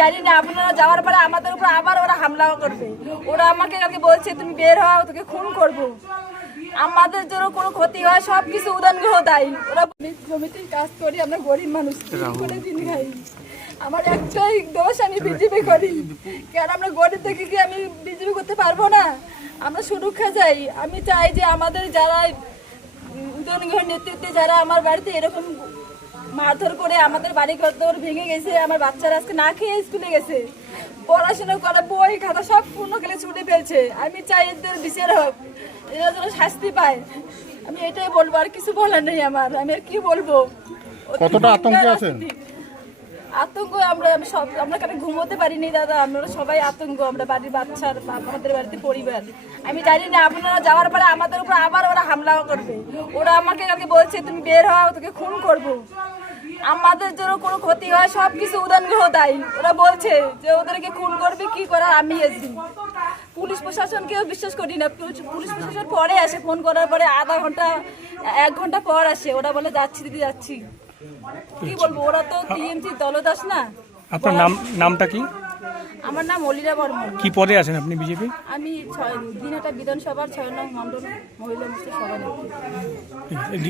জানি না, আপনারা যাওয়ার পরে আমাদের উপর আবার ওরা হামলা করবে। ওরা আমাকে কালকে বলছে তুমি বের হও, তোকে খুন করব। আমাদের জন্য কোনো ক্ষতি হয় সবকিছু উদানগ্রহ দায়ী। ওরা জমিতে কাজ করি, আমরা গরিব মানুষ করে দিন খাই। আমার একটাই দোষ, আমি বিজেপি করি। কেন আমরা গরিব থেকে কি আমি বিজেপি করতে পারবো না? আমরা সুরক্ষা চাই। আমি চাই যে আমাদের যারা উদয়নগ্রহের নেতৃত্বে যারা আমার বাড়িতে এরকম মারধর করে আমাদের বাড়ি ঘর ভেঙে গেছে, আমার বাচ্চারা আজকে না খেয়ে স্কুলে গেছে, পড়াশোনা করে বই খাতা সব পূর্ণ খেলে ছুটে ফেলছে। আমি চাই এদের বিচার হোক, এরা যেন শাস্তি পায়। আমি এটাই বলবো, আর কিছু বলার নেই আমার। আমি আর কি বলবো? কতটা আতঙ্কে আছেন? আতঙ্ক আমরা কেন ঘুমোতে পারিনি দাদা, আমরা সবাই আতঙ্ক। আমরা বাড়ির বাচ্চার, আমাদের বাড়িতে পরিবার। আমি জানি না, আপনারা যাওয়ার পরে আমাদের উপর আবার ওরা হামলা করবে। ওরা আমাকে কালকে বলছে তুমি বের হও, তোকে খুন করব। আমাদের জন্য কোনো ক্ষতি হয় সবকিছু উদানগ্রহ দায়ী। ওরা বলছে যে ওদেরকে খুন করবে, কি করার আমি এসি। পুলিশ প্রশাসনকেও বিশ্বাস করি না। পুলিশ প্রশাসন পরে আসে, ফোন করার পরে আধা ঘন্টা 1 ঘন্টা পর আসে। ওরা বলে যাচ্ছি দিদি যাচ্ছি। কি বলবো, ওরা তো টিএমসি দলদাস না। আপনার নামটা কি? আমার নাম অলিরা বর্মন। কি পদে আছেন আপনি বিজেপি? আমি দিনহাটা বিধানসভার 6 নং মণ্ডল মহিলা মোর্চার সভানেত্রী।